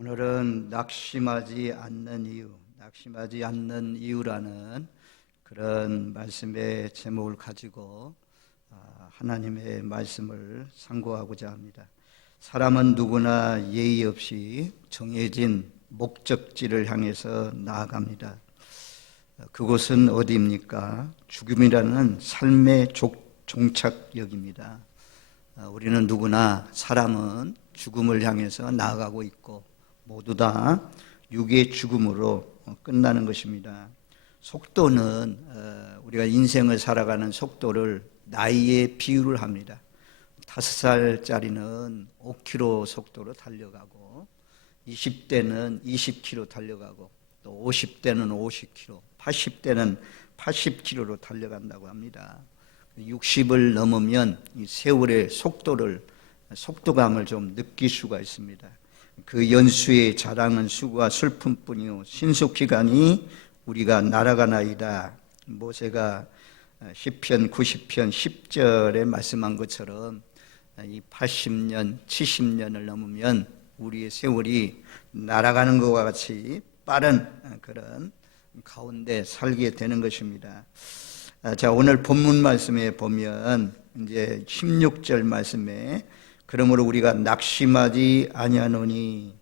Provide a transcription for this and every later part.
오늘은 낙심하지 않는 이유라는 그런 말씀의 제목을 가지고 하나님의 말씀을 상고하고자 합니다. 사람은 누구나 예의 없이 정해진 목적지를 향해서 나아갑니다. 그곳은 어디입니까? 죽음이라는 삶의 종착역입니다. 우리는 누구나 사람은 죽음을 향해서 나아가고 있고 모두 다 육의 죽음으로 끝나는 것입니다. 속도는 우리가 인생을 살아가는 속도를 나이에 비유를 합니다. 5살짜리는 5km 속도로 달려가고 20대는 20km 달려가고 또 50대는 50km, 80대는 80km로 달려간다고 합니다. 60을 넘으면 이 세월의 속도감을 좀 느낄 수가 있습니다. 그 연수의 자랑은 수고와 슬픔뿐이요 신속기간이 우리가 날아가나이다. 모세가 시편 90편 10절에 말씀한 것처럼 이 80년, 70년을 넘으면 우리의 세월이 날아가는 것과 같이 빠른 그런 가운데 살게 되는 것입니다. 자, 오늘 본문 말씀에 보면 이제 16절 말씀에 그러므로 우리가 낙심하지 아니하노니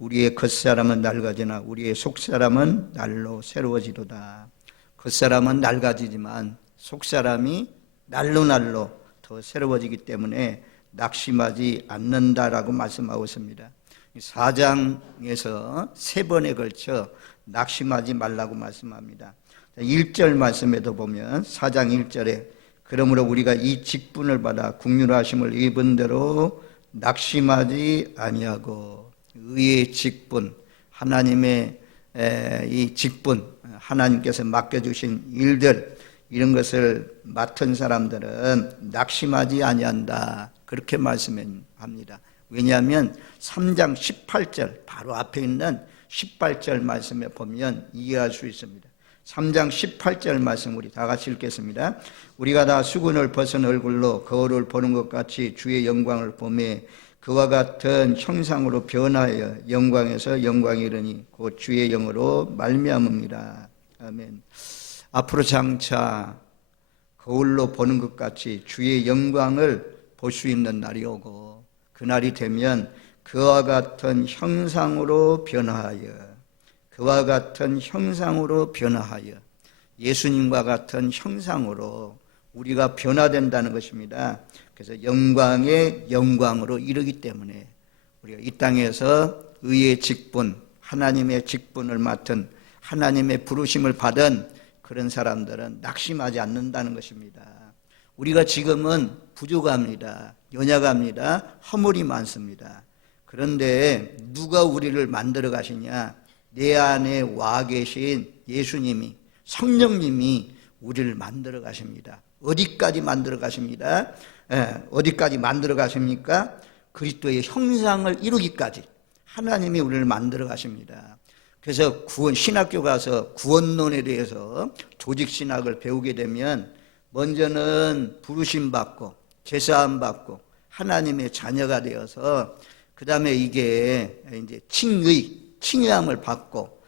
우리의 겉사람은 낡아지나 우리의 속사람은 날로 새로워지도다. 겉사람은 낡아지지만 속사람이 날로 더 새로워지기 때문에 낙심하지 않는다라고 말씀하고 있습니다. 4장에서 3번에 걸쳐 낙심하지 말라고 말씀합니다. 1절 말씀에도 보면 4장 1절에 그러므로 우리가 이 직분을 받아 국률하심을 입은 대로 낙심하지 아니하고 의의 직분, 하나님의 이 직분, 하나님께서 맡겨주신 일들 이런 것을 맡은 사람들은 낙심하지 아니한다 그렇게 말씀합니다. 왜냐하면 3장 18절 바로 앞에 있는 18절 말씀에 보면 이해할 수 있습니다. 3장 18절 말씀 우리 다 같이 읽겠습니다. 우리가 다 수군을 벗은 얼굴로 거울을 보는 것 같이 주의 영광을 보매 그와 같은 형상으로 변하여 영광에서 영광이 이르니 곧 주의 영으로 말미암음이라. 아멘. 앞으로 장차 거울로 보는 것 같이 주의 영광을 볼 수 있는 날이 오고 그날이 되면 그와 같은 형상으로 변화하여 예수님과 같은 형상으로 우리가 변화된다는 것입니다. 그래서 영광의 영광으로 이르기 때문에 우리가 이 땅에서 의의 직분, 하나님의 직분을 맡은 하나님의 부르심을 받은 그런 사람들은 낙심하지 않는다는 것입니다. 우리가 지금은 부족합니다. 연약합니다. 허물이 많습니다. 그런데 누가 우리를 만들어 가시냐? 내 안에 와 계신 예수님이, 성령님이 우리를 만들어 가십니다. 어디까지 만들어 가십니다? 어디까지 만들어 가십니까? 그리스도의 형상을 이루기까지 하나님이 우리를 만들어 가십니다. 그래서 신학교 가서 구원론에 대해서 조직신학을 배우게 되면 먼저는 부르심 받고 제사함 받고 하나님의 자녀가 되어서 그 다음에 이게 이제 칭의함을 받고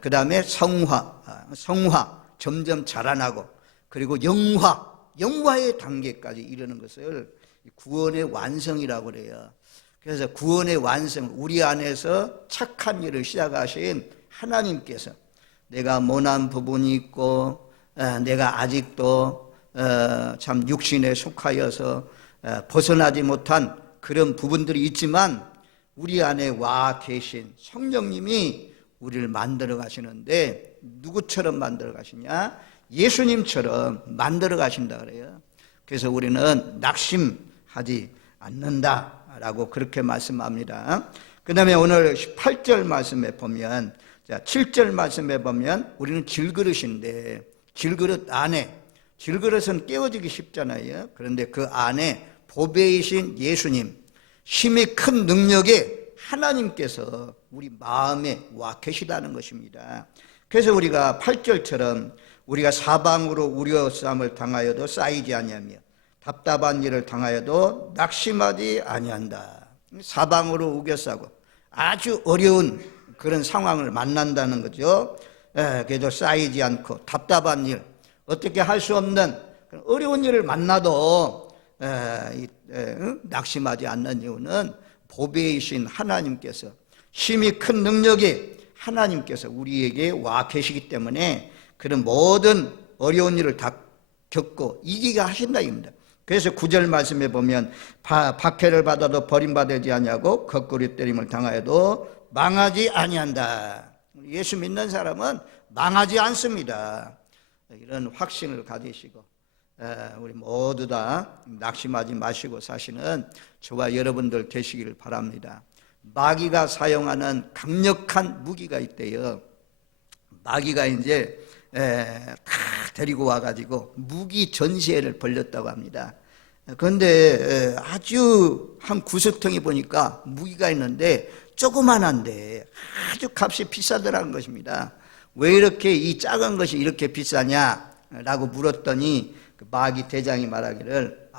그 다음에 성화 점점 자라나고 그리고 영화의 단계까지 이르는 것을 구원의 완성이라고 그래요. 그래서 구원의 완성, 우리 안에서 착한 일을 시작하신 하나님께서 내가 모난 부분이 있고 내가 아직도 참 육신에 속하여서 벗어나지 못한 그런 부분들이 있지만 우리 안에 와 계신 성령님이 우리를 만들어 가시는데 누구처럼 만들어 가시냐? 예수님처럼 만들어 가신다 그래요. 그래서 우리는 낙심하지 않는다라고 그렇게 말씀합니다. 그 다음에 오늘 8절 말씀에 보면 7절 말씀에 보면 우리는 질그릇인데 질그릇 안에 질그릇은 깨어지기 쉽잖아요. 그런데 그 안에 보배이신 예수님 힘이 큰 능력의 하나님께서 우리 마음에 와 계시다는 것입니다. 그래서 우리가 8절처럼 우리가 사방으로 우려쌈을 당하여도 쌓이지 아니하며 답답한 일을 당하여도 낙심하지 아니한다. 사방으로 우겨싸고 아주 어려운 그런 상황을 만난다는 거죠. 그래도 쌓이지 않고 답답한 일, 어떻게 할 수 없는 어려운 일을 만나도 낙심하지 않는 이유는 보배이신 하나님께서, 힘이 큰 능력이 하나님께서 우리에게 와 계시기 때문에 그런 모든 어려운 일을 다 겪고 이기게 하신다 입니다. 그래서 9절 말씀에 보면 박해를 받아도 버림받지 아니하고 거꾸로 때림을 당하여도 망하지 아니한다. 예수 믿는 사람은 망하지 않습니다. 이런 확신을 가지시고 우리 모두 다 낙심하지 마시고 사시는 저와 여러분들 되시기를 바랍니다. 마귀가 사용하는 강력한 무기가 있대요. 마귀가 이제 다 데리고 와가지고 무기 전시회를 벌렸다고 합니다. 그런데 아주 한 구석통에 보니까 무기가 있는데 조그만한데 아주 값이 비싸더라는 것입니다. 왜 이렇게 이 작은 것이 이렇게 비싸냐라고 물었더니 그 마귀 대장이 말하기를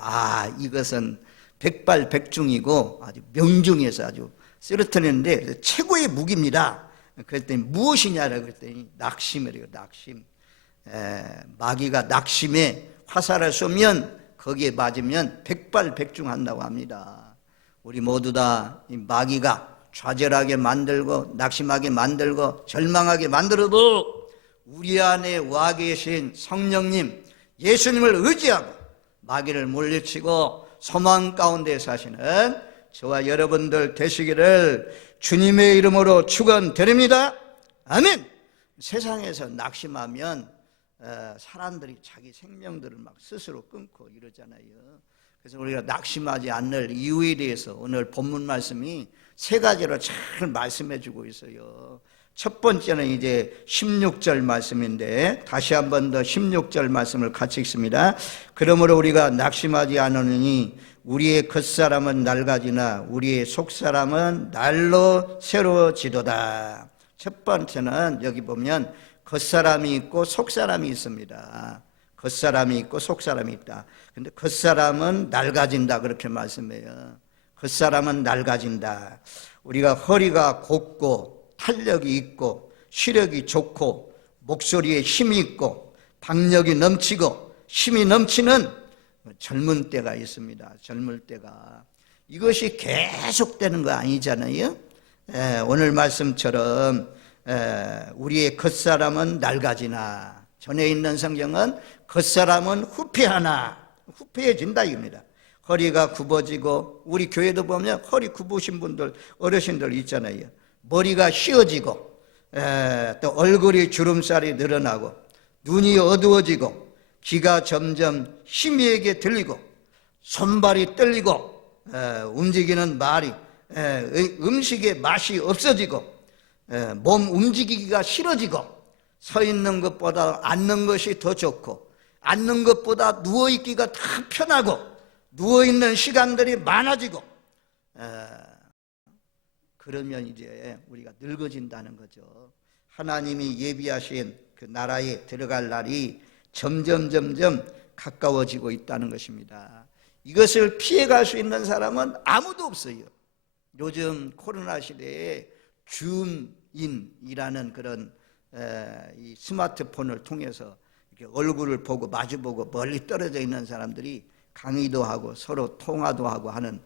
이것은 백발백중이고 아주 명중해서 아주 쓰러뜨리는데 최고의 무기입니다. 그랬더니 무엇이냐라고 그랬더니 낙심이래요. 낙심. 마귀가 낙심에 화살을 쏘면 거기에 맞으면 백발백중한다고 합니다. 우리 모두 다 이 마귀가 좌절하게 만들고 낙심하게 만들고 절망하게 만들어도 우리 안에 와 계신 성령님 예수님을 의지하고 마귀를 물리치고 소망 가운데 사시는 저와 여러분들 되시기를 주님의 이름으로 축원드립니다. 아멘. 세상에서 낙심하면 사람들이 자기 생명들을 막 스스로 끊고 이러잖아요. 그래서 우리가 낙심하지 않을 이유에 대해서 오늘 본문 말씀이 세 가지로 잘 말씀해 주고 있어요. 첫 번째는 이제 16절 말씀인데 다시 한 번 더 16절 말씀을 같이 읽습니다. 그러므로 우리가 낙심하지 않으니 우리의 겉사람은 낡아지나 우리의 속사람은 날로 새로워지도다. 첫 번째는 여기 보면 겉사람이 있고 속사람이 있습니다. 겉사람이 있고 속사람이 있다. 근데 겉사람은 낡아진다 그렇게 말씀해요. 겉사람은 낡아진다. 우리가 허리가 곱고 탄력이 있고 시력이 좋고 목소리에 힘이 있고 박력이 넘치고 힘이 넘치는 젊은 때가 있습니다. 젊을 때가. 이것이 계속되는 거 아니잖아요. 오늘 말씀처럼 우리의 겉사람은 낡아지나 전에 있는 성경은 겉사람은 후패해진다 이겁니다. 허리가 굽어지고 우리 교회도 보면 허리 굽으신 분들 어르신들 있잖아요. 머리가 휘어지고 또 얼굴이 주름살이 늘어나고 눈이 어두워지고 귀가 점점 희미하게 들리고 손발이 떨리고 움직이는 말이 음식의 맛이 없어지고 몸 움직이기가 싫어지고 서 있는 것보다 앉는 것이 더 좋고 앉는 것보다 누워있기가 더 편하고 누워있는 시간들이 많아지고 그러면 이제 우리가 늙어진다는 거죠. 하나님이 예비하신 그 나라에 들어갈 날이 점점 가까워지고 있다는 것입니다. 이것을 피해갈 수 있는 사람은 아무도 없어요. 요즘 코로나 시대에 줌인이라는 그런 이 스마트폰을 통해서 이렇게 얼굴을 보고 마주보고 멀리 떨어져 있는 사람들이 강의도 하고 서로 통화도 하고 하는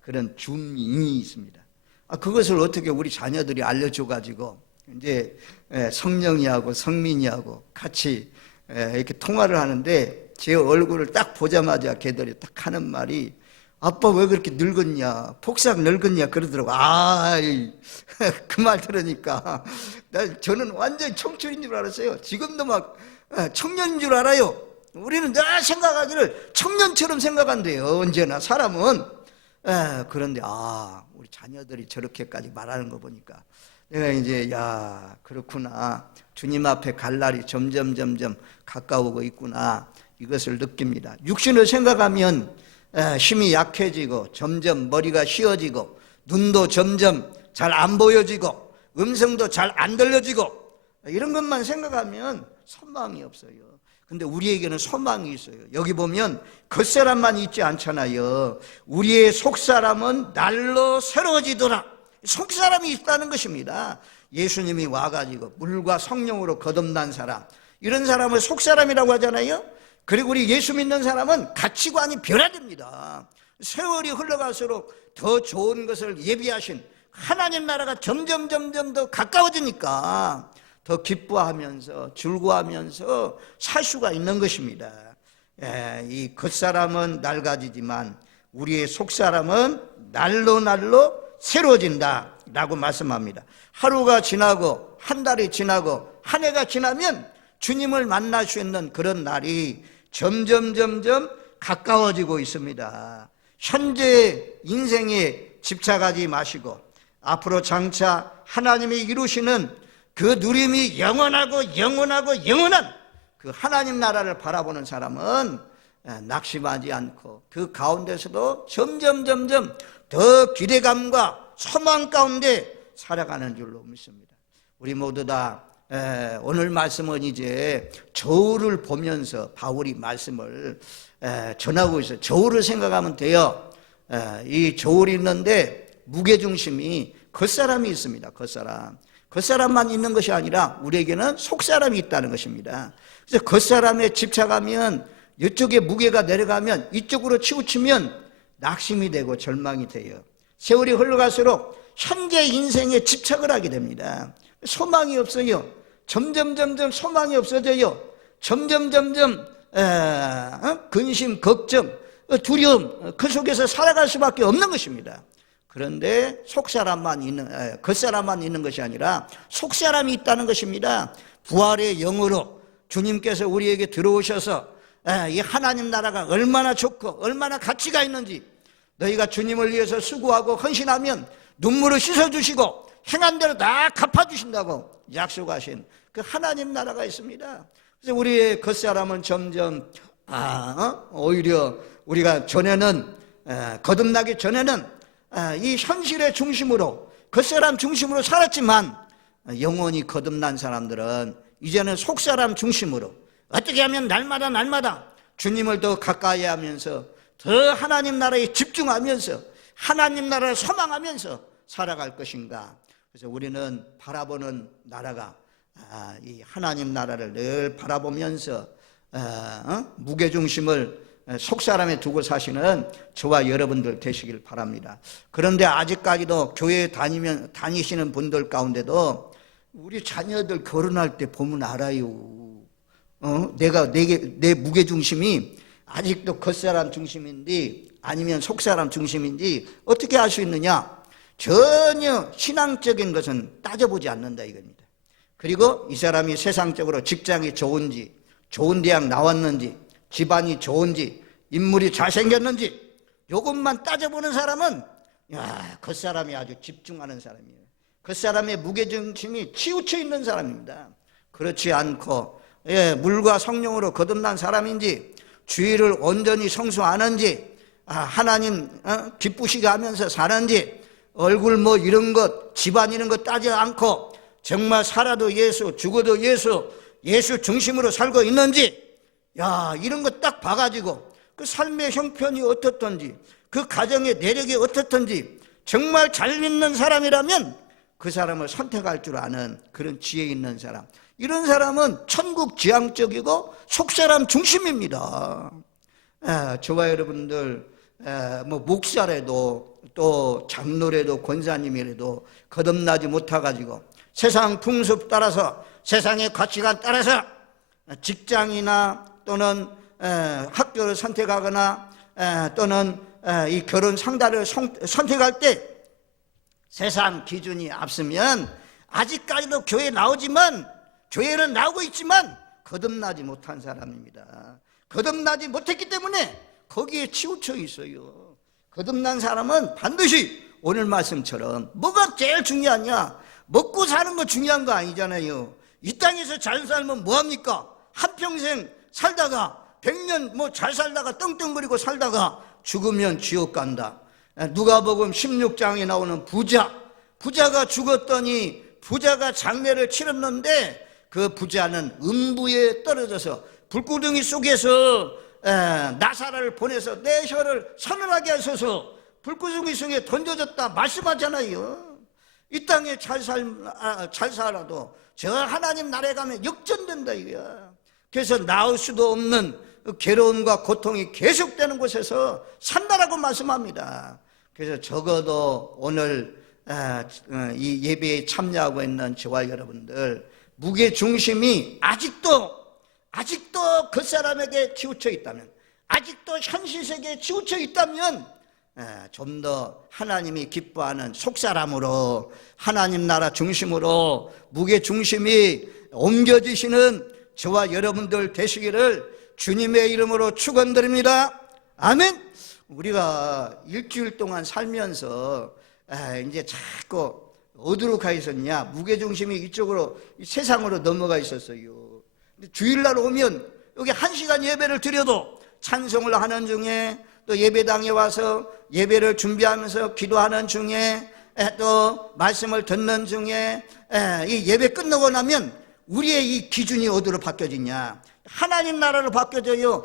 그런 줌인이 있습니다. 그것을 어떻게 우리 자녀들이 알려줘가지고 이제 성령이하고 성민이하고 같이 이렇게 통화를 하는데 제 얼굴을 딱 보자마자 걔들이 딱 하는 말이 아빠 왜 그렇게 늙었냐, 폭삭 늙었냐 그러더라고. 그 말 들으니까 저는 완전히 청춘인 줄 알았어요. 지금도 막 청년인 줄 알아요. 우리는 늘 생각하기를 청년처럼 생각한대요. 언제나 사람은. 그런데 우리 자녀들이 저렇게까지 말하는 거 보니까 내가 이제 그렇구나. 주님 앞에 갈 날이 점점 가까우고 있구나. 이것을 느낍니다. 육신을 생각하면 힘이 약해지고 점점 머리가 휘어지고 눈도 점점 잘 안 보여지고 음성도 잘 안 들려지고 이런 것만 생각하면 선망이 없어요. 근데 우리에게는 소망이 있어요. 여기 보면 겉사람만 있지 않잖아요. 우리의 속사람은 날로 새로워지더라. 속사람이 있다는 것입니다. 예수님이 와가지고 물과 성령으로 거듭난 사람, 이런 사람을 속사람이라고 하잖아요. 그리고 우리 예수 믿는 사람은 가치관이 변화됩니다. 세월이 흘러갈수록 더 좋은 것을 예비하신 하나님 나라가 점점 더 가까워지니까 더 기뻐하면서 즐거워하면서 살 수가 있는 것입니다. 이 겉사람은 낡아지지만 우리의 속사람은 날로 새로워진다 라고 말씀합니다. 하루가 지나고 한 달이 지나고 한 해가 지나면 주님을 만날 수 있는 그런 날이 점점 가까워지고 있습니다. 현재 인생에 집착하지 마시고 앞으로 장차 하나님이 이루시는 그 누림이 영원한 그 하나님 나라를 바라보는 사람은 낙심하지 않고 그 가운데서도 점점 더 기대감과 소망 가운데 살아가는 줄로 믿습니다. 우리 모두 다 오늘 말씀은 이제 저울을 보면서 바울이 말씀을 전하고 있어요. 저울을 생각하면 돼요. 이 저울이 있는데 무게중심이 겉사람이 있습니다. 겉사람만 있는 것이 아니라 우리에게는 속사람이 있다는 것입니다. 그래서 겉사람에 집착하면 이쪽에 무게가 내려가면 이쪽으로 치우치면 낙심이 되고 절망이 돼요. 세월이 흘러갈수록 현재 인생에 집착을 하게 됩니다. 소망이 없어요. 점점 소망이 없어져요. 점점 근심, 걱정, 두려움, 그 속에서 살아갈 수밖에 없는 것입니다. 그런데 겉사람만 있는 것이 아니라 속사람이 있다는 것입니다. 부활의 영으로 주님께서 우리에게 들어오셔서 이 하나님 나라가 얼마나 좋고 얼마나 가치가 있는지, 너희가 주님을 위해서 수고하고 헌신하면 눈물을 씻어주시고 행한 대로 다 갚아주신다고 약속하신 그 하나님 나라가 있습니다. 그래서 우리의 겉사람은 점점 오히려 우리가 전에는 거듭나기 전에는 이 현실의 중심으로 겉사람 중심으로 살았지만 영원히 거듭난 사람들은 이제는 속사람 중심으로 어떻게 하면 날마다 주님을 더 가까이 하면서 더 하나님 나라에 집중하면서 하나님 나라를 소망하면서 살아갈 것인가. 그래서 우리는 바라보는 나라가 이 하나님 나라를 늘 바라보면서 무게중심을 속사람에 두고 사시는 저와 여러분들 되시길 바랍니다. 그런데 아직까지도 교회에 다니시는 분들 가운데도 우리 자녀들 결혼할 때 보면 알아요. 내 무게중심이 아직도 겉사람 중심인지 아니면 속사람 중심인지 어떻게 알 수 있느냐? 전혀 신앙적인 것은 따져보지 않는다 이겁니다. 그리고 이 사람이 세상적으로 직장이 좋은지, 좋은 대학 나왔는지, 집안이 좋은지, 인물이 잘생겼는지 이것만 따져보는 사람은 겉사람이 아주 집중하는 사람이에요. 겉사람의 무게중심이 치우쳐 있는 사람입니다. 그렇지 않고 물과 성령으로 거듭난 사람인지, 주의를 온전히 성수하는지, 하나님 기쁘시게 하면서 사는지, 얼굴 이런 것, 집안 이런 것 따지지 않고 정말 살아도 예수, 죽어도 예수 중심으로 살고 있는지, 이런 거 딱 봐가지고 그 삶의 형편이 어떻든지, 그 가정의 내력이 어떻든지 정말 잘 믿는 사람이라면 그 사람을 선택할 줄 아는 그런 지혜 있는 사람, 이런 사람은 천국 지향적이고 속사람 중심입니다. 저와 여러분들 목사라도 또 장로라도 권사님이라도 거듭나지 못해가지고 세상 풍습 따라서, 세상의 가치관 따라서 직장이나 또는 학교를 선택하거나 또는 이 결혼 상대를 선택할 때 세상 기준이 앞서면 아직까지도 교회는 나오고 있지만 거듭나지 못한 사람입니다. 거듭나지 못했기 때문에 거기에 치우쳐 있어요. 거듭난 사람은 반드시 오늘 말씀처럼 뭐가 제일 중요하냐? 먹고 사는 거 중요한 거 아니잖아요. 이 땅에서 잘 살면 뭐합니까? 한평생 살다가 100년 잘 살다가 떵떵거리고 살다가 죽으면 지옥 간다. 누가복음 16장에 나오는 부자가 죽었더니 부자가 장례를 치렀는데 그 부자는 음부에 떨어져서 불구덩이 속에서 나사라를 보내서 내 혀를 서늘하게 하소서 불구덩이 속에 던져졌다 말씀하잖아요. 이 땅에 잘 살아도 저 하나님 나라에 가면 역전된다 이거야. 그래서 나을 수도 없는 괴로움과 고통이 계속되는 곳에서 산다라고 말씀합니다. 그래서 적어도 오늘 이 예배에 참여하고 있는 저와 여러분들 무게 중심이 아직도 그 사람에게 치우쳐 있다면, 아직도 현실 세계에 치우쳐 있다면 좀 더 하나님이 기뻐하는 속사람으로 하나님 나라 중심으로 무게 중심이 옮겨지시는 저와 여러분들 되시기를 주님의 이름으로 축원드립니다. 아멘. 우리가 일주일 동안 살면서 이제 자꾸 어디로 가 있었냐? 무게중심이 이쪽으로 세상으로 넘어가 있었어요. 근데 주일날 오면 여기 1시간 예배를 드려도 찬송을 하는 중에 또 예배당에 와서 예배를 준비하면서 기도하는 중에 또 말씀을 듣는 중에 이 예배 끝나고 나면 우리의 이 기준이 어디로 바뀌어지냐? 하나님 나라로 바뀌어져요.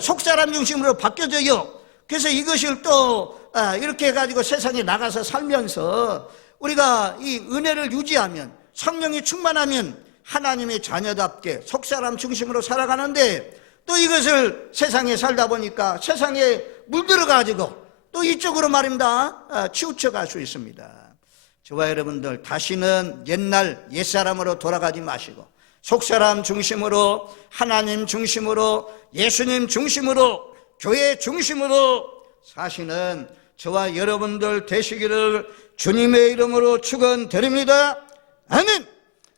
속사람 중심으로 바뀌어져요. 그래서 이것을 또 이렇게 해가지고 세상에 나가서 살면서 우리가 이 은혜를 유지하면, 성령이 충만하면 하나님의 자녀답게 속사람 중심으로 살아가는데, 또 이것을 세상에 살다 보니까 세상에 물들어가지고 또 이쪽으로 말입니다 치우쳐 갈 수 있습니다. 저와 여러분들 다시는 옛사람으로 돌아가지 마시고 속사람 중심으로, 하나님 중심으로, 예수님 중심으로, 교회 중심으로 사시는 저와 여러분들 되시기를 주님의 이름으로 축원드립니다. 아멘.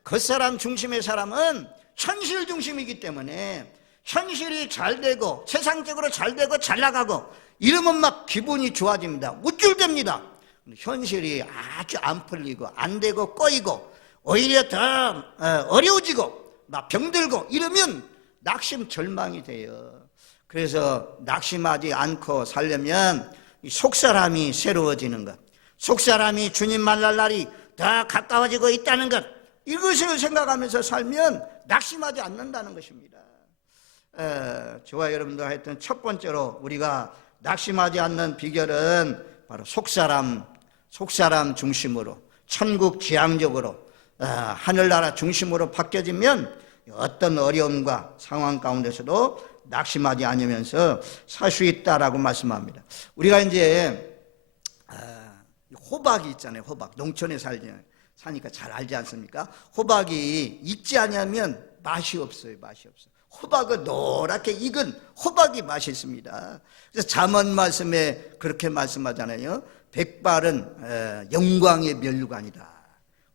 겉사람 중심의 사람은 현실 중심이기 때문에 현실이 잘 되고 세상적으로 잘 되고 잘 나가고 이러면 막 기분이 좋아집니다. 우쭐댑니다. 현실이 아주 안 풀리고 안 되고 꼬이고 오히려 더 어려워지고 막 병들고 이러면 낙심 절망이 돼요. 그래서 낙심하지 않고 살려면 속사람이 새로워지는 것, 속사람이 주님 만날 날이 더 가까워지고 있다는 것, 이것을 생각하면서 살면 낙심하지 않는다는 것입니다. 저와 여러분들 하여튼 첫 번째로 우리가 낙심하지 않는 비결은 바로 속사람 중심으로, 천국 지향적으로, 하늘나라 중심으로 바뀌어지면 어떤 어려움과 상황 가운데서도 낙심하지 않으면서 살 수 있다라고 말씀합니다. 우리가 이제 호박이 있잖아요. 호박, 농촌에 사니까 잘 알지 않습니까? 호박이 익지 않으면 맛이 없어요. 호박은 노랗게 익은 호박이 맛있습니다. 그래서 잠언 말씀에 그렇게 말씀하잖아요. 백발은 영광의 면류관이다.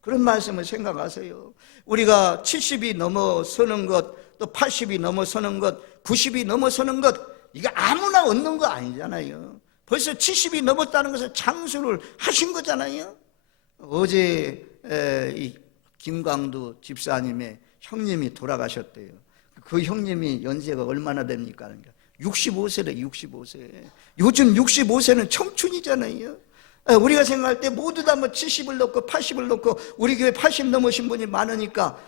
그런 말씀을 생각하세요. 우리가 70이 넘어서는 것, 또 80이 넘어서는 것, 90이 넘어서는 것, 이게 아무나 얻는 거 아니잖아요. 벌써 70이 넘었다는 것은 장수를 하신 거잖아요. 어제 이 김광두 집사님의 형님이 돌아가셨대요. 그 형님이 연세가 얼마나 됩니까? 65세래, 65세. 요즘 65세는 청춘이잖아요. 우리가 생각할 때 모두 다 뭐 70을 넘고 80을 넘고, 우리 교회 80 넘으신 분이 많으니까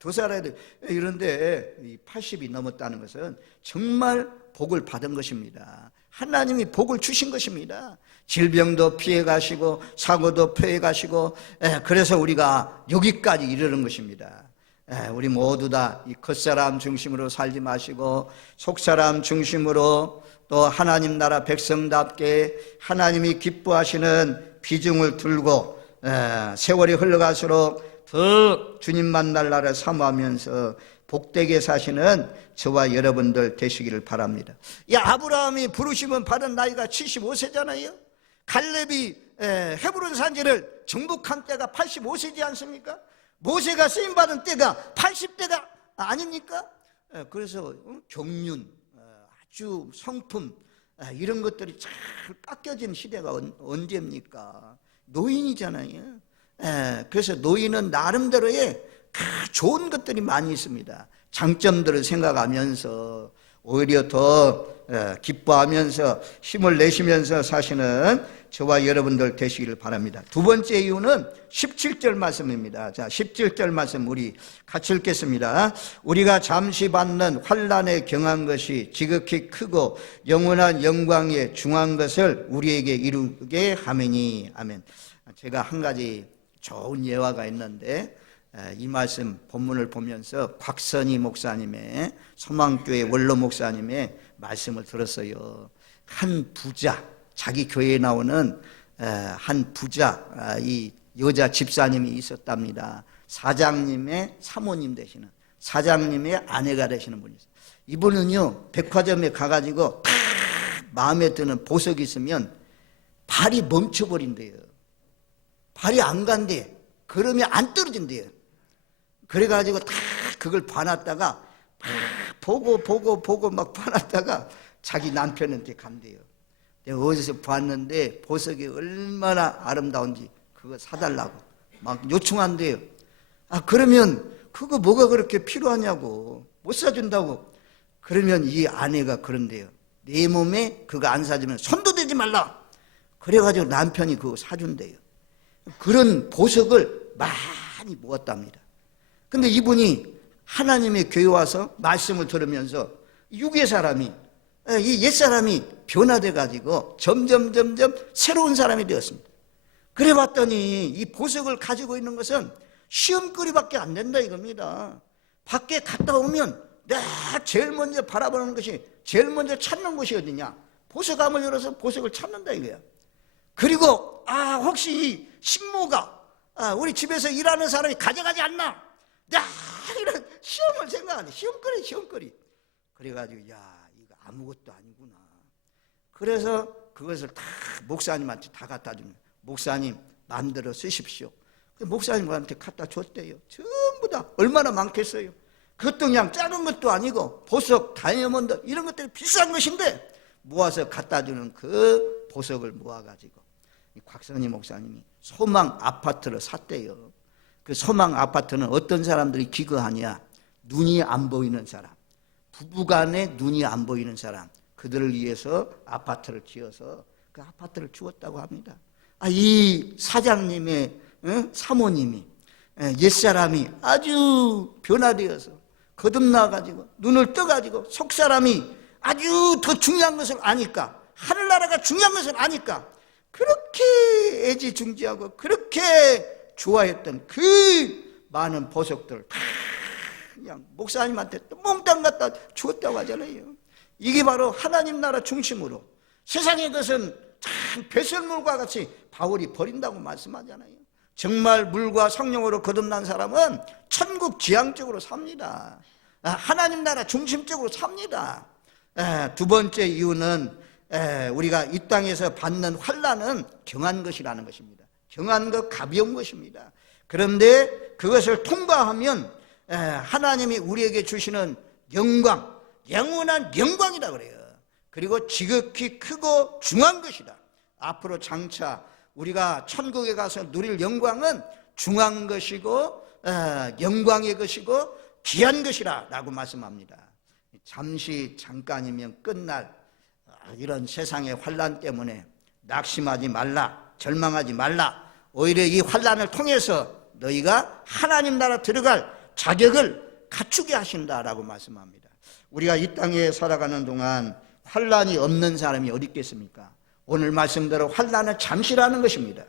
더 살아야 돼. 이런데 80이 넘었다는 것은 정말 복을 받은 것입니다. 하나님이 복을 주신 것입니다. 질병도 피해 가시고 사고도 피해 가시고, 그래서 우리가 여기까지 이르는 것입니다. 우리 모두 다 이 겉사람 중심으로 살지 마시고 속사람 중심으로, 또 하나님 나라 백성답게 하나님이 기뻐하시는 비중을 들고 세월이 흘러갈수록 더 주님 만날 날을 사모하면서 복되게 사시는 저와 여러분들 되시기를 바랍니다. 아브라함이 부르심은 받은 나이가 75세잖아요. 갈렙이 헤브론 산지를 정복한 때가 85세지 않습니까? 모세가 쓰임받은 때가 80대가 아닙니까? 그래서 경륜, 아주 성품, 이런 것들이 잘 깎여진 시대가 언제입니까? 노인이잖아요. 그래서 노인은 나름대로의 좋은 것들이 많이 있습니다. 장점들을 생각하면서 오히려 더 기뻐하면서 힘을 내시면서 사시는 저와 여러분들 되시기를 바랍니다. 두 번째 이유는 17절 말씀입니다. 자, 17절 말씀 우리 같이 읽겠습니다. 우리가 잠시 받는 환난에 경한 것이 지극히 크고 영원한 영광에 중한 것을 우리에게 이루게 하매니. 아멘. 제가 한 가지 좋은 예화가 있는데, 이 말씀 본문을 보면서 곽선희 목사님의, 소망교회 원로 목사님의 말씀을 들었어요. 한 부자, 자기 교회에 나오는 한 부자, 이 여자 집사님이 있었답니다. 사장님의 사모님 되시는, 사장님의 아내가 되시는 분이 있어요. 이분은요, 백화점에 가가지고 딱 마음에 드는 보석이 있으면 발이 멈춰버린대요. 발이 안 간대. 그러면 안 떨어진대요. 그래가지고 다 그걸 봐놨다가 보고 막 봐놨다가 자기 남편한테 간대요. 내가 어디서 봤는데 보석이 얼마나 아름다운지 그거 사달라고 막 요청한대요. 그러면 그거 뭐가 그렇게 필요하냐고, 못 사준다고. 그러면 이 아내가 그런대요. 내 몸에 그거 안 사주면 손도 대지 말라. 그래가지고 남편이 그거 사준대요. 그런 보석을 많이 모았답니다. 근데 이분이 하나님의 교회 와서 말씀을 들으면서 육의 사람이, 이 옛사람이 변화돼 가지고 점점 새로운 사람이 되었습니다. 그래 봤더니 이 보석을 가지고 있는 것은 시험거리밖에 안 된다 이겁니다. 밖에 갔다 오면 내가 제일 먼저 바라보는 것이, 제일 먼저 찾는 곳이 어디냐? 보석함을 열어서 보석을 찾는다 이거야. 그리고 혹시 이 신모가 우리 집에서 일하는 사람이 가져가지 않나? 이런 시험을 생각하네. 시험거리. 그래가지고 야, 이거 아무것도 아니구나. 그래서 그것을 다 목사님한테 다 갖다 줍니다. 목사님 만들어 쓰십시오. 목사님한테 갖다 줬대요. 전부 다 얼마나 많겠어요. 그것도 그냥 작은 것도 아니고 보석, 다이아몬드 이런 것들이 비싼 것인데 모아서 갖다 주는 그 보석을 모아가지고 곽선희 목사님이 소망 아파트를 샀대요. 그 소망 아파트는 어떤 사람들이 기거하냐? 눈이 안 보이는 사람, 부부간에 눈이 안 보이는 사람, 그들을 위해서 아파트를 지어서 그 아파트를 주었다고 합니다. 이 사장님의 사모님이, 옛사람이 아주 변화되어서 거듭나가지고 눈을 떠가지고 속사람이 아주 더 중요한 것을 아니까, 하늘나라가 중요한 것을 아니까 그렇게 애지중지하고 그렇게 좋아했던 그 많은 보석들을 다 그냥 목사님한테 또 몽땅 갖다 주었다고 하잖아요. 이게 바로 하나님 나라 중심으로 세상의 것은 참 배설물과 같이 바울이 버린다고 말씀하잖아요. 정말 물과 성령으로 거듭난 사람은 천국 지향적으로 삽니다. 하나님 나라 중심적으로 삽니다. 두 번째 이유는 우리가 이 땅에서 받는 환난은 경한 것이라는 것입니다. 경한 것, 가벼운 것입니다. 그런데 그것을 통과하면 하나님이 우리에게 주시는 영광, 영원한 영광이다 그래요. 그리고 지극히 크고 중한 것이다. 앞으로 장차 우리가 천국에 가서 누릴 영광은 중한 것이고 영광의 것이고 귀한 것이라 라고 말씀합니다. 잠깐이면 끝날 이런 세상의 환난 때문에 낙심하지 말라, 절망하지 말라. 오히려 이 환난을 통해서 너희가 하나님 나라 들어갈 자격을 갖추게 하신다라고 말씀합니다. 우리가 이 땅에 살아가는 동안 환난이 없는 사람이 어디 있겠습니까? 오늘 말씀대로 환난은 잠시라는 것입니다.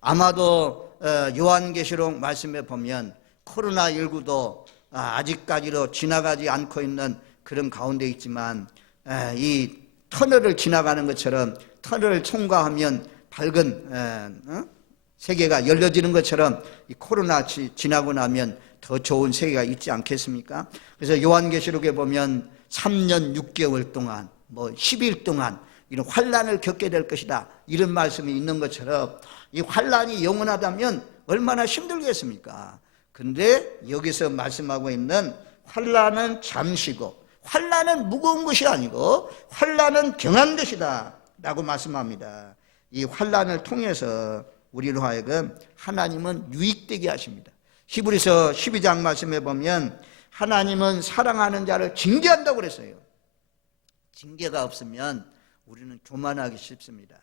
아마도 요한계시록 말씀에 보면 코로나19도 아직까지도 지나가지 않고 있는 그런 가운데 있지만 이 터널을 지나가는 것처럼 터널을 통과하면 밝은 세계가 열려지는 것처럼 이 코로나 지나고 나면 더 좋은 세계가 있지 않겠습니까? 그래서 요한계시록에 보면 3년 6개월 동안 10일 동안 이런 환난을 겪게 될 것이다 이런 말씀이 있는 것처럼 이 환난이 영원하다면 얼마나 힘들겠습니까? 근데 여기서 말씀하고 있는 환난은 잠시고 환난은 무거운 것이 아니고 환난은 경한 것이다 라고 말씀합니다. 이 환난을 통해서 우리로 하여금 하나님은 유익되게 하십니다. 히브리서 12장 말씀에 보면 하나님은 사랑하는 자를 징계한다고 그랬어요. 징계가 없으면 우리는 교만하기 쉽습니다.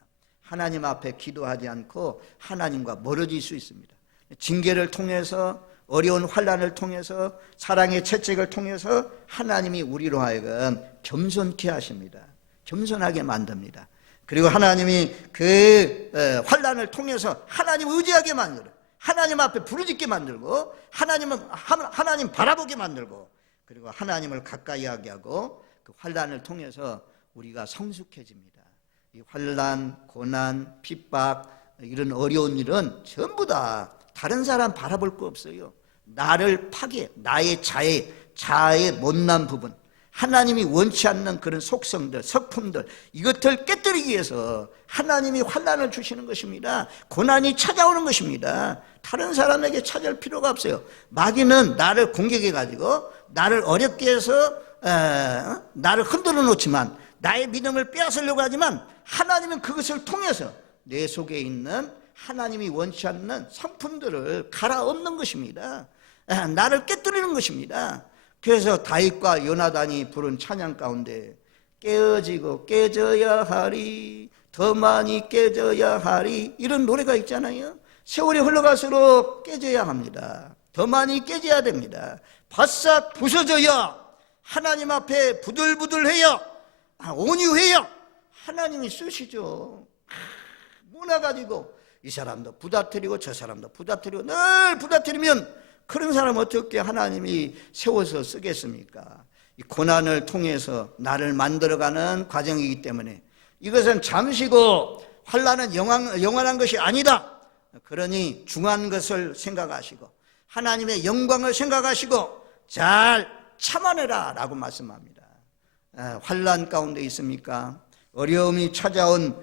하나님 앞에 기도하지 않고 하나님과 멀어질 수 있습니다. 징계를 통해서, 어려운 환난을 통해서, 사랑의 채찍을 통해서 하나님이 우리로 하여금 겸손케 하십니다. 겸손하게 만듭니다. 그리고 하나님이 그 환난을 통해서 하나님 의지하게 만들어요. 하나님 앞에 부르짖게 만들고, 하나님 바라보게 만들고, 그리고 하나님을 가까이 하게 하고, 그 환난을 통해서 우리가 성숙해집니다. 이 환난, 고난, 핍박, 이런 어려운 일은 전부 다 다른 사람 바라볼 거 없어요. 나를 파괴, 나의 자아의 못난 부분, 하나님이 원치 않는 그런 속성들, 성품들, 이것들 깨뜨리기 위해서 하나님이 환난을 주시는 것입니다. 고난이 찾아오는 것입니다. 다른 사람에게 찾아올 필요가 없어요. 마귀는 나를 공격해가지고 나를 어렵게 해서 나를 흔들어 놓지만, 나의 믿음을 빼앗으려고 하지만, 하나님은 그것을 통해서 내 속에 있는 하나님이 원치 않는 성품들을 갈아엎는 것입니다. 나를 깨뜨리는 것입니다. 그래서 다윗과 요나단이 부른 찬양 가운데 깨어지고 깨져야 하리, 더 많이 깨져야 하리, 이런 노래가 있잖아요. 세월이 흘러갈수록 깨져야 합니다. 더 많이 깨져야 됩니다. 바싹 부서져야, 하나님 앞에 부들부들해야, 온유해야 하나님이 쓰시죠. 모나가지고 이 사람도 부다트리고 저 사람도 부다트리고 늘 부다트리면 그런 사람 어떻게 하나님이 세워서 쓰겠습니까? 이 고난을 통해서 나를 만들어가는 과정이기 때문에 이것은 잠시고 환난은 영원한 것이 아니다. 그러니 중한 것을 생각하시고 하나님의 영광을 생각하시고 잘 참아내라 라고 말씀합니다. 환난 가운데 있습니까? 어려움이 찾아온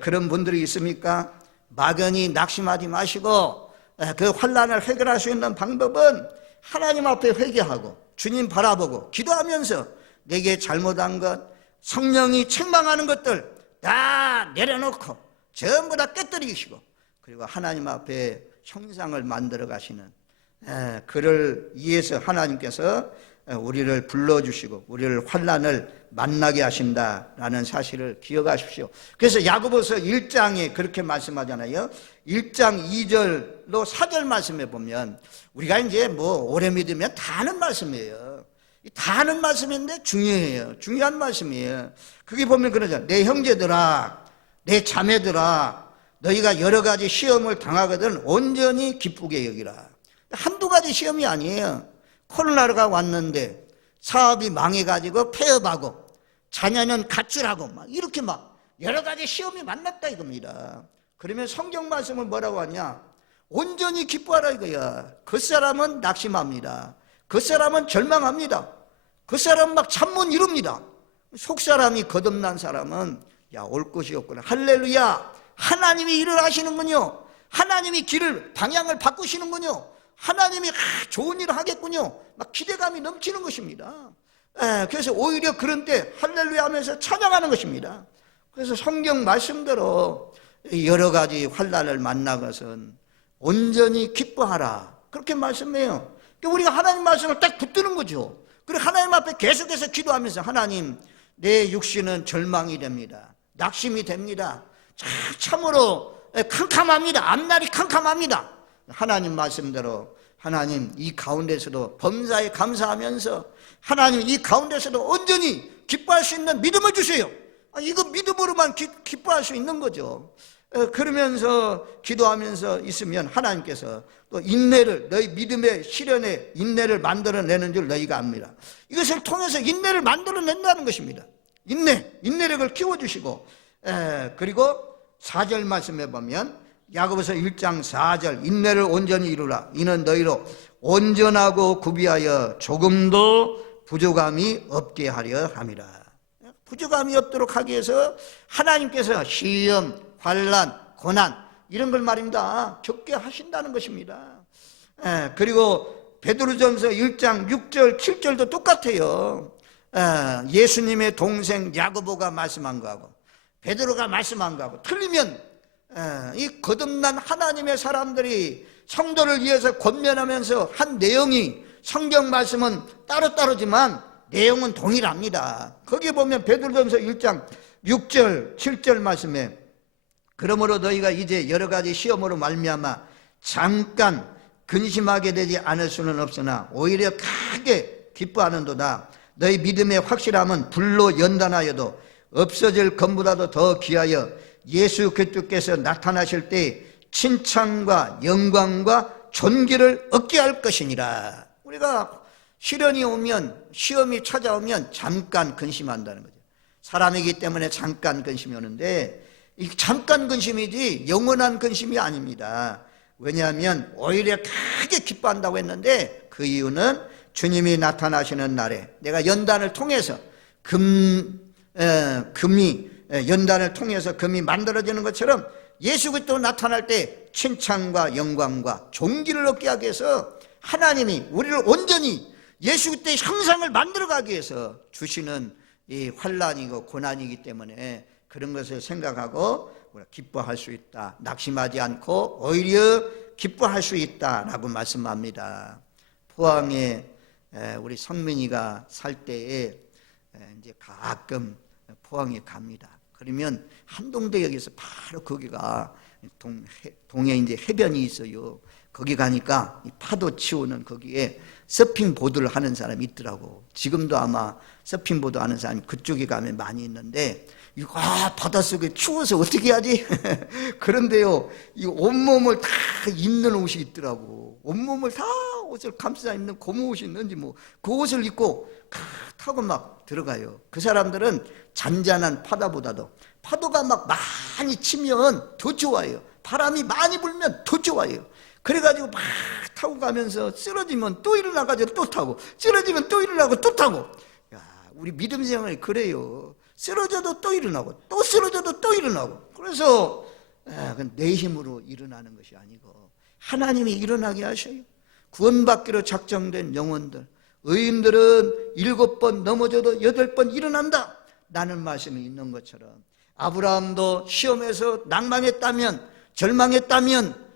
그런 분들이 있습니까? 막연히 낙심하지 마시고 그 환난을 해결할 수 있는 방법은 하나님 앞에 회개하고 주님 바라보고 기도하면서 내게 잘못한 것, 성령이 책망하는 것들 다 내려놓고 전부 다 깨뜨리시고, 그리고 하나님 앞에 형상을 만들어 가시는 그를 위해서 하나님께서 우리를 불러주시고 우리를 환난을 만나게 하신다라는 사실을 기억하십시오. 그래서 야고보서 1장에 그렇게 말씀하잖아요. 1장 2절로 4절 말씀에 보면 우리가 이제 뭐 오래 믿으면 다 아는 말씀이에요. 다 아는 말씀인데 중요해요. 중요한 말씀이에요. 그게 보면 그러죠. 내 형제들아, 내 자매들아, 너희가 여러 가지 시험을 당하거든 온전히 기쁘게 여기라. 한두 가지 시험이 아니에요. 코로나가 왔는데 사업이 망해가지고 폐업하고 자녀는 가출하고 막 이렇게 막 여러 가지 시험이 만났다 이겁니다. 그러면 성경 말씀을 뭐라고 하냐? 온전히 기뻐하라 이거야. 그 사람은 낙심합니다. 그 사람은 절망합니다. 그 사람은 막 잠 못 이룹니다. 속사람이 거듭난 사람은 야, 올 것이 없구나. 할렐루야. 하나님이 일을 하시는군요. 하나님이 길을 방향을 바꾸시는군요. 하나님이 좋은 일을 하겠군요. 막 기대감이 넘치는 것입니다. 그래서 오히려 그런 때 할렐루야 하면서 찬양하는 것입니다. 그래서 성경 말씀대로 여러 가지 환난을 만나것은 온전히 기뻐하라 그렇게 말씀해요. 우리가 하나님 말씀을 딱 붙드는 거죠. 그리고 하나님 앞에 계속해서 기도하면서 하나님, 내 육신은 절망이 됩니다. 낙심이 됩니다. 참으로 캄캄합니다. 앞날이 캄캄합니다. 하나님 말씀대로 하나님 이 가운데서도 범사에 감사하면서 하나님 이 가운데서도 온전히 기뻐할 수 있는 믿음을 주세요. 이거 믿음으로만 기뻐할 수 있는 거죠. 그러면서 기도하면서 있으면 하나님께서 또 인내를, 너희 믿음의 시련에 인내를 만들어내는 줄 너희가 압니다. 이것을 통해서 인내를 만들어낸다는 것입니다. 인내력을 키워주시고, 그리고 4절 말씀해 보면 야고보서 1장 4절 인내를 온전히 이루라. 이는 너희로 온전하고 구비하여 조금도 부족함이 없게 하려 함이라. 부족함이 없도록 하기 위해서 하나님께서 시험, 환난, 고난 이런 걸 말입니다. 겪게 하신다는 것입니다. 그리고 베드로전서 1장 6절 7절도 똑같아요. 예수님의 동생 야고보가 말씀한 거하고 베드로가 말씀한 거하고 틀리면 이 거듭난 하나님의 사람들이 성도를 위해서 권면하면서 한 내용이 성경 말씀은 따로따로지만 내용은 동일합니다. 거기에 보면 베드로전서 1장 6절 7절 말씀에 그러므로 너희가 이제 여러 가지 시험으로 말미암아 잠깐 근심하게 되지 않을 수는 없으나 오히려 크게 기뻐하는도다. 너희 믿음의 확실함은 불로 연단하여도 없어질 것보다도 더 귀하여 예수 그리스도께서 나타나실 때 칭찬과 영광과 존귀를 얻게 할 것이니라. 우리가 시련이 오면, 시험이 찾아오면 잠깐 근심한다는 거죠. 사람이기 때문에 잠깐 근심이 오는데 이 잠깐 근심이지 영원한 근심이 아닙니다. 왜냐하면 오히려 크게 기뻐한다고 했는데 그 이유는 주님이 나타나시는 날에 내가 연단을 통해서 연단을 통해서 금이 만들어지는 것처럼 예수 그리스도 나타날 때 칭찬과 영광과 존귀를 얻게 하기 위해서 하나님이 우리를 온전히 예수 그리스도의 형상을 만들어가기 위해서 주시는 이 환난이고 고난이기 때문에 그런 것을 생각하고 우리가 기뻐할 수 있다. 낙심하지 않고 오히려 기뻐할 수 있다라고 말씀합니다. 포항에 우리 성민이가 살 때에 이제 가끔 포항에 갑니다. 그러면 한동대역에서 바로 거기가 동해 이제 해변이 있어요. 거기 가니까 파도 치우는 거기에 서핑보드를 하는 사람이 있더라고. 지금도 아마 서핑보드 하는 사람이 그쪽에 가면 많이 있는데 이거 바닷속에 추워서 어떻게 하지? 그런데요, 이 온몸을 다 입는 옷이 있더라고. 온몸을 다 옷을 감싸 입는 고무 옷이 있는지 뭐 그 옷을 입고 타고 막 들어가요. 그 사람들은 잔잔한 파도보다도 파도가 막 많이 치면 더 좋아요. 바람이 많이 불면 더 좋아요. 그래가지고 막 타고 가면서 쓰러지면 또 일어나가지고 또 타고, 쓰러지면 또 일어나고 또 타고. 야, 우리 믿음 생활이 그래요. 쓰러져도 또 일어나고 또 쓰러져도 또 일어나고. 그래서 내 힘으로 일어나는 것이 아니고 하나님이 일어나게 하셔요. 구원받기로 작정된 영혼들, 의인들은 7번 넘어져도 8번 일어난다 라는 말씀이 있는 것처럼 아브라함도 시험에서 낭망했다면, 절망했다면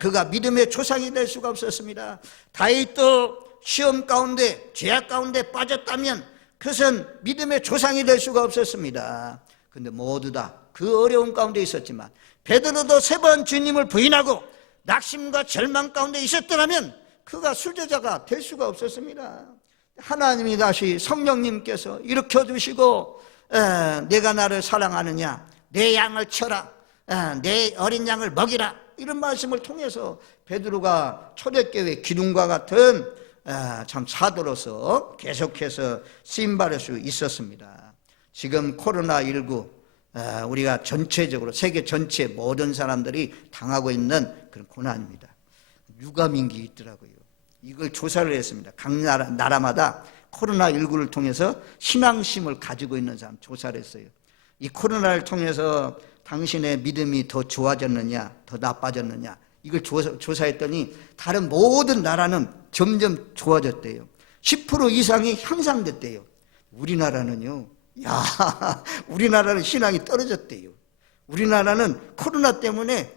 그가 믿음의 조상이 될 수가 없었습니다. 다윗도 시험 가운데, 죄악 가운데 빠졌다면 그것은 믿음의 조상이 될 수가 없었습니다. 그런데 모두 다 그 어려운 가운데 있었지만 베드로도 3번 주님을 부인하고 낙심과 절망 가운데 있었더라면 그가 수제자가 될 수가 없었습니다. 하나님이 다시 성령님께서 일으켜 주시고 내가 나를 사랑하느냐, 내 양을 쳐라, 내 어린 양을 먹이라, 이런 말씀을 통해서 베드로가 초대교회 기둥과 같은 참 사도로서 계속해서 쓰임받을 수 있었습니다. 지금 코로나19 우리가 전체적으로 세계 전체 모든 사람들이 당하고 있는 그런 고난입니다. 유가민기 있더라고요. 이걸 조사를 했습니다. 각 나라마다 코로나19를 통해서 신앙심을 가지고 있는 사람 조사를 했어요. 이 코로나를 통해서 당신의 믿음이 더 좋아졌느냐, 더 나빠졌느냐, 이걸 조사했더니 다른 모든 나라는 점점 좋아졌대요. 10% 이상이 향상됐대요. 우리나라는요, 우리나라는 신앙이 떨어졌대요. 우리나라는 코로나 때문에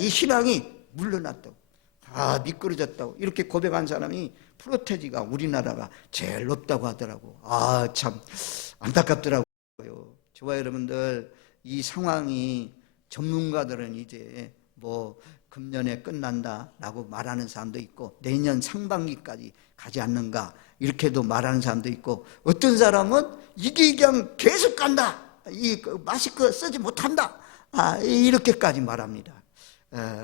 이 신앙이 물러났다고, 다 미끄러졌다고 이렇게 고백한 사람이 프로테지가 우리나라가 제일 높다고 하더라고. 참 안타깝더라고요. 저와 여러분들, 이 상황이 전문가들은 이제 뭐 금년에 끝난다라고 말하는 사람도 있고 내년 상반기까지 가지 않는가 이렇게도 말하는 사람도 있고, 어떤 사람은 이게 그냥 계속 간다, 이 마스크 쓰지 못한다, 이렇게까지 말합니다.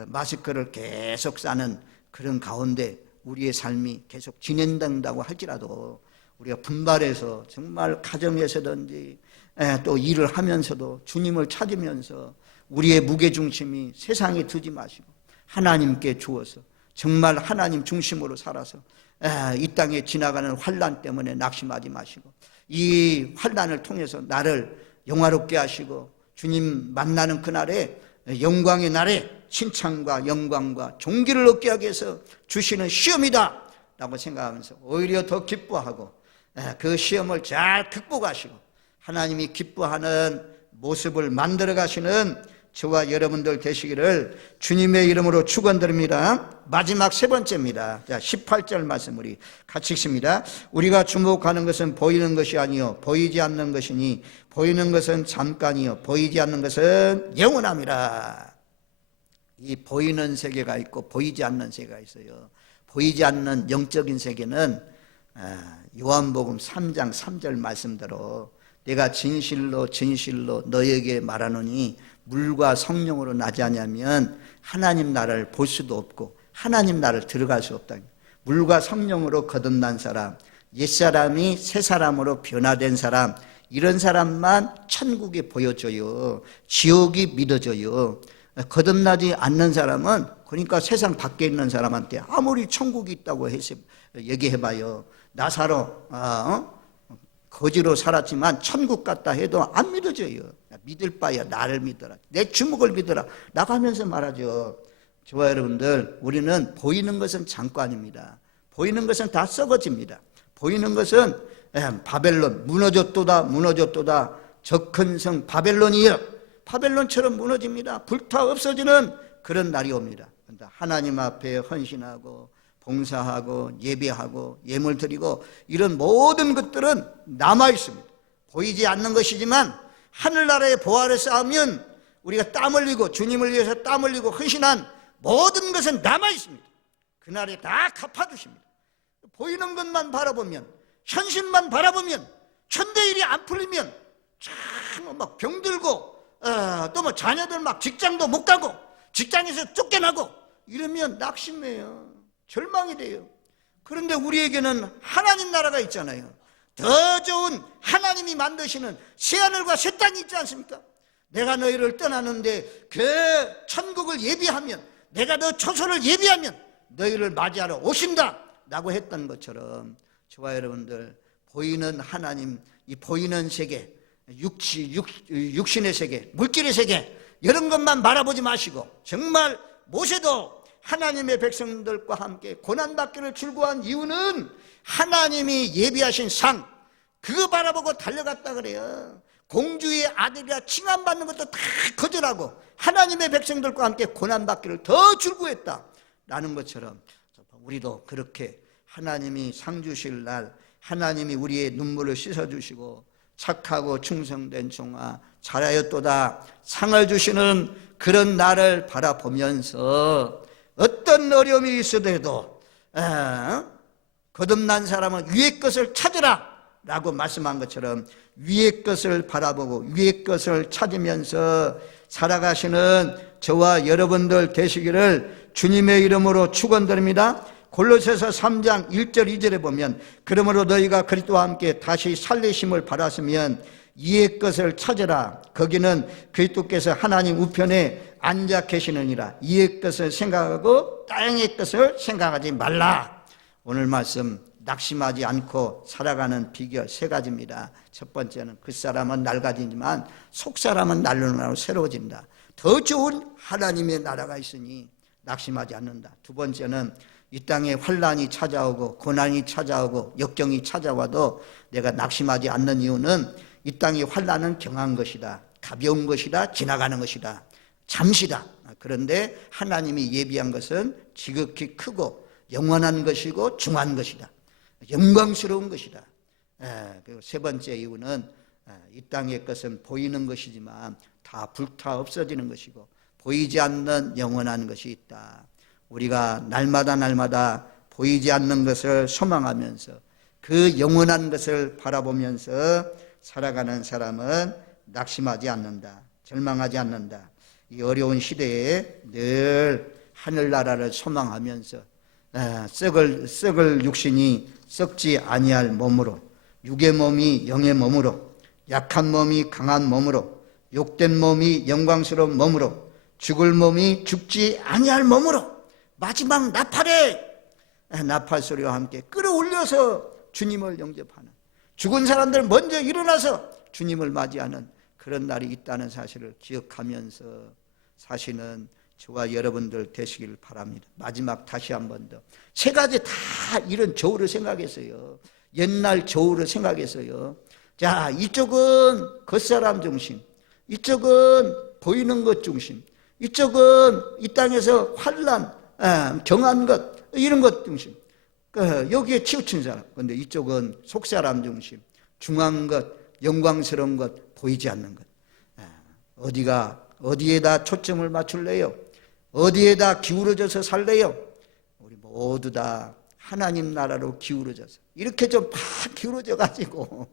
마스크를 계속 싸는 그런 가운데 우리의 삶이 계속 진행된다고 할지라도 우리가 분발해서 정말 가정에서든지 또 일을 하면서도 주님을 찾으면서 우리의 무게중심이 세상에 두지 마시고 하나님께 주어서 정말 하나님 중심으로 살아서 이 땅에 지나가는 환난 때문에 낙심하지 마시고 이 환난을 통해서 나를 영화롭게 하시고 주님 만나는 그날에 영광의 날에 칭찬과 영광과 존귀를 얻게 하기 위해서 주시는 시험이다 라고 생각하면서 오히려 더 기뻐하고 그 시험을 잘 극복하시고 하나님이 기뻐하는 모습을 만들어 가시는 저와 여러분들 되시기를 주님의 이름으로 축원드립니다. 마지막 세 번째입니다. 자, 18절 말씀 우리 같이 읽습니다. 우리가 주목하는 것은 보이는 것이 아니요 보이지 않는 것이니 보이는 것은 잠깐이요 보이지 않는 것은 영원함이라. 이 보이는 세계가 있고 보이지 않는 세계가 있어요. 보이지 않는 영적인 세계는 요한복음 3장 3절 말씀대로 내가 진실로 진실로 너에게 말하노니 물과 성령으로 나지 않으면 하나님 나라를 볼 수도 없고 하나님 나라를 들어갈 수 없다. 물과 성령으로 거듭난 사람, 옛사람이 새사람으로 변화된 사람, 이런 사람만 천국이 보여져요. 지옥이 믿어져요. 거듭나지 않는 사람은, 그러니까 세상 밖에 있는 사람한테 아무리 천국이 있다고 얘기해봐요. 나사로 거지로 살았지만 천국 갔다 해도 안 믿어져요. 믿을 바야 나를 믿어라, 내 주목을 믿어라 나가면서 말하죠. 저와 여러분들, 우리는 보이는 것은 잠깐입니다. 보이는 것은 다 썩어집니다. 보이는 것은 바벨론 무너졌도다 무너졌도다, 저 큰 성 바벨론이여, 바벨론처럼 무너집니다. 불타 없어지는 그런 날이 옵니다. 하나님 앞에 헌신하고 봉사하고 예배하고 예물 드리고 이런 모든 것들은 남아 있습니다. 보이지 않는 것이지만 하늘나라의 보화를 쌓으면 우리가 땀 흘리고 주님을 위해서 땀 흘리고 헌신한 모든 것은 남아 있습니다. 그날에 다 갚아주십니다. 보이는 것만 바라보면, 현실만 바라보면, 천대일이 안 풀리면 참 막 병들고 또 뭐 자녀들 막 직장도 못 가고 직장에서 쫓겨나고 이러면 낙심해요. 절망이 돼요. 그런데 우리에게는 하나님 나라가 있잖아요. 더 좋은 하나님이 만드시는 새하늘과 새 땅이 있지 않습니까? 내가 너희를 떠나는데 그 천국을 예비하면, 내가 너 초소를 예비하면 너희를 맞이하러 오신다 라고 했던 것처럼, 저와 여러분들 보이는 하나님, 이 보이는 세계, 육신의 세계, 물질의 세계, 이런 것만 바라보지 마시고 정말 모세도 하나님의 백성들과 함께 고난받기를 출구한 이유는 하나님이 예비하신 상, 그거 바라보고 달려갔다 그래요. 공주의 아들이라 칭함받는 것도 다 거절하고 하나님의 백성들과 함께 고난받기를 더 출구했다 라는 것처럼, 우리도 그렇게 하나님이 상 주실 날, 하나님이 우리의 눈물을 씻어주시고 착하고 충성된 종아 잘하였도다 상을 주시는 그런 날을 바라보면서 어떤 어려움이 있어도 거듭난 사람은 위의 것을 찾으라 라고 말씀한 것처럼 위의 것을 바라보고 위의 것을 찾으면서 살아가시는 저와 여러분들 되시기를 주님의 이름으로 축원드립니다. 골로새서 3장 1절 2절에 보면 그러므로 너희가 그리스도와 함께 다시 살리심을 받았으면 이의 것을 찾으라. 거기는 그리스도께서 하나님 우편에 앉아 계시느니라. 이의 것을 생각하고 땅의 것을 생각하지 말라. 오늘 말씀 낙심하지 않고 살아가는 비결 세 가지입니다. 첫 번째는 겉사람은 낡아지지만 속사람은 날로 새로워진다. 더 좋은 하나님의 나라가 있으니 낙심하지 않는다. 두 번째는 이 땅에 환난이 찾아오고 고난이 찾아오고 역경이 찾아와도 내가 낙심하지 않는 이유는 이 땅의 환난은 경한 것이다, 가벼운 것이다, 지나가는 것이다, 잠시다. 그런데 하나님이 예비한 것은 지극히 크고 영원한 것이고 중한 것이다, 영광스러운 것이다. 그리고 세 번째 이유는 이 땅의 것은 보이는 것이지만 다 불타 없어지는 것이고 보이지 않는 영원한 것이 있다. 우리가 날마다 보이지 않는 것을 소망하면서 그 영원한 것을 바라보면서 살아가는 사람은 낙심하지 않는다, 절망하지 않는다. 이 어려운 시대에 늘 하늘나라를 소망하면서 썩을 육신이 썩지 아니할 몸으로, 육의 몸이 영의 몸으로, 약한 몸이 강한 몸으로, 욕된 몸이 영광스러운 몸으로, 죽을 몸이 죽지 아니할 몸으로 마지막 나팔에 나팔 소리와 함께 끌어올려서 주님을 영접하는, 죽은 사람들 먼저 일어나서 주님을 맞이하는 그런 날이 있다는 사실을 기억하면서 사시는 저와 여러분들 되시길 바랍니다. 마지막 다시 한 번 더, 세 가지 다 이런 저울을 생각했어요. 옛날 저울을 생각했어요. 자, 이쪽은 겉사람 중심, 이쪽은 보이는 것 중심, 이쪽은 이 땅에서 환난, 정한 것, 이런 것 중심. 여기에 치우친 사람. 근데 이쪽은 속사람 중심. 중한 것, 영광스러운 것, 보이지 않는 것. 어디에다 초점을 맞출래요? 어디에다 기울어져서 살래요? 우리 모두 다 하나님 나라로 기울어져서 이렇게 좀 팍 기울어져 가지고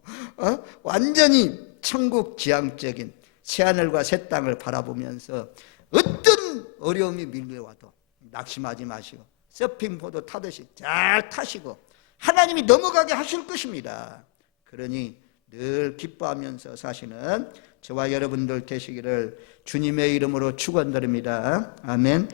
완전히 천국 지향적인 새하늘과 새 땅을 바라보면서 어떤 어려움이 밀려와도 낙심하지 마시고 서핑보드 타듯이 잘 타시고 하나님이 넘어가게 하실 것입니다. 그러니 늘 기뻐하면서 사시는 저와 여러분들 되시기를 주님의 이름으로 축원드립니다. 아멘.